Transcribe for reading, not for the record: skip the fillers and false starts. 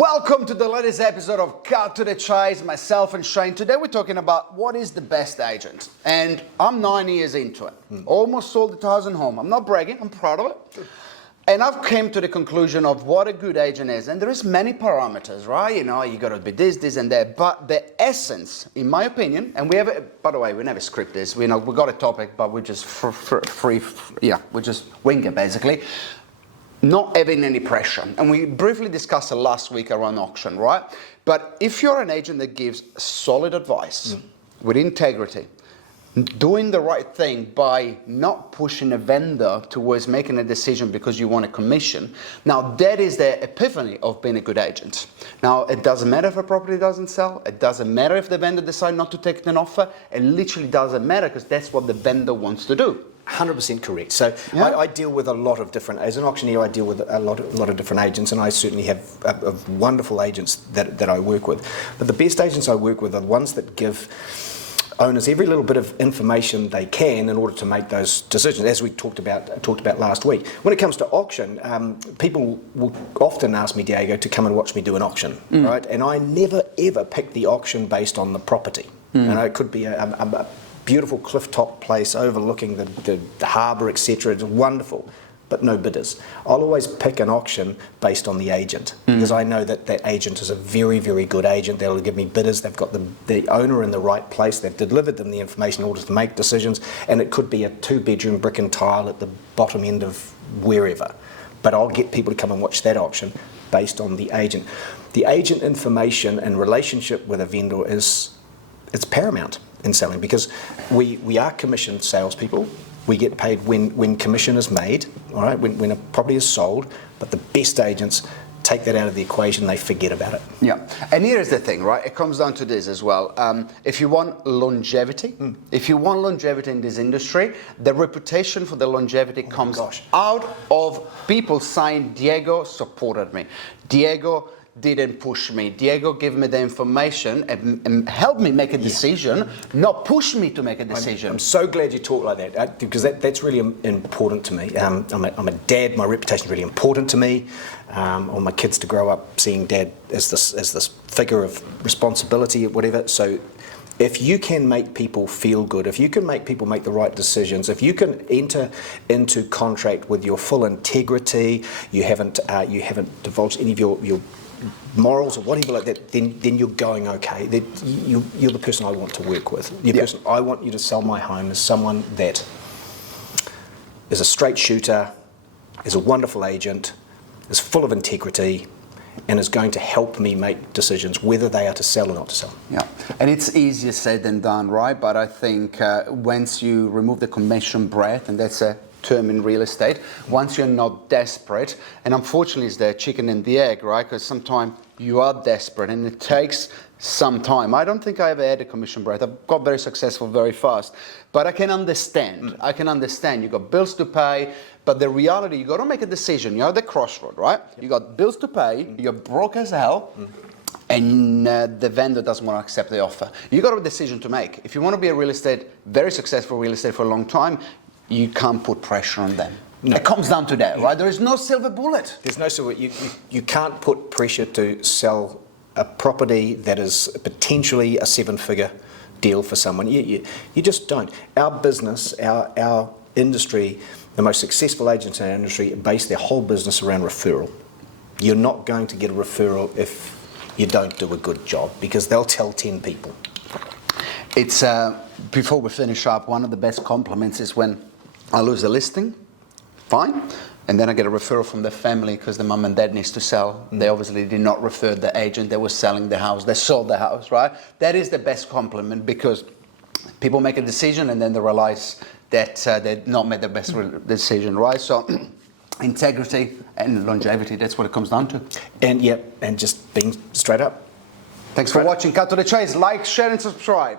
Welcome to the latest episode of Cut to the Chase, myself and Shane. Today we're talking about what is the best agent. And I'm 9 years into it. Almost sold 1,000 homes. I'm not bragging, I'm proud of it. And I've came to the conclusion of what a good agent is. And there is many parameters, right? You know, you got to be this and that. But the essence, in my opinion, and we have, by the way, we never script this. We got a topic, but we just we just wing it basically. Not having any pressure. And we briefly discussed it last week around auction, right? But if you're an agent that gives solid advice with integrity, doing the right thing by not pushing a vendor towards making a decision because you want a commission, now that is the epiphany of being a good agent. Now, it doesn't matter if a property doesn't sell, it doesn't matter if the vendor decides not to take an offer, it literally doesn't matter because that's what the vendor wants to do. 100% correct. So yeah. I deal with a lot of different, as an auctioneer, I deal with a lot of different agents, and I certainly have wonderful agents that I work with. But the best agents I work with are the ones that give owners every little bit of information they can in order to make those decisions, as we talked about last week. When it comes to auction, people will often ask me, Diego, to come and watch me do an auction, right? And I never ever pick the auction based on the property. You know, it could be a beautiful cliff-top place overlooking the harbour, etc. It's wonderful, but no bidders. I'll always pick an auction based on the agent because I know that that agent is a very, very good agent. They'll give me bidders. They've got the owner in the right place. They've delivered them the information in order to make decisions, and it could be a 2-bedroom brick and tile at the bottom end of wherever. But I'll get people to come and watch that auction based on the agent. The agent information and relationship with a vendor it's paramount in selling, because we are commissioned salespeople. We get paid when commission is made, all right, when a property is sold, but the best agents take that out of the equation, they forget about it. Yeah, and here's the thing, right? It comes down to this as well. If you want longevity, in this industry, the reputation for the longevity comes out of people saying, Diego supported me. Diego didn't push me. Diego gave me the information and helped me make a decision, not push me to make a decision. I'm so glad you talk like that, because that's really important to me. I'm a dad. My reputation is really important to me. I want my kids to grow up seeing dad as this figure of responsibility, whatever. So if you can make people feel good, if you can make people make the right decisions, if you can enter into contract with your full integrity, you haven't divulged any of your morals or whatever like that, then you're going okay. You're the person I want to work with. The person I want you to sell my home is someone that is a straight shooter, is a wonderful agent, is full of integrity, and is going to help me make decisions whether they are to sell or not to sell. Yeah, and it's easier said than done, right? But I think once you remove the commission breath, and that's a term in real estate, once you're not desperate, and unfortunately it's the chicken and the egg, right? Because sometimes you are desperate and it takes some time. I don't think I ever had a commission breath. I've got very successful very fast, but I can understand. You got bills to pay, but the reality, you got to make a decision. You're at the crossroad, right? You got bills to pay, you're broke as hell, and the vendor doesn't want to accept the offer. You got a decision to make. If you want to be very successful real estate for a long time, you can't put pressure on them. No. It comes down to that, right? There is no silver bullet. There's no silver. You can't put pressure to sell a property that is potentially a 7-figure deal for someone. You just don't. Our business, our industry, the most successful agents in our industry base their whole business around referral. You're not going to get a referral if you don't do a good job, because they'll tell 10 people. It's before we finish up, one of the best compliments is when I lose a listing, fine, and then I get a referral from the family because the mum and dad needs to sell. They obviously did not refer the agent that was selling the house. They sold the house, right? That is the best compliment, because people make a decision and then they realize that they've not made the best decision, right? So integrity and longevity, that's what it comes down to. And just being straight up. Thanks for watching Cut to the Chase. Like, share and subscribe.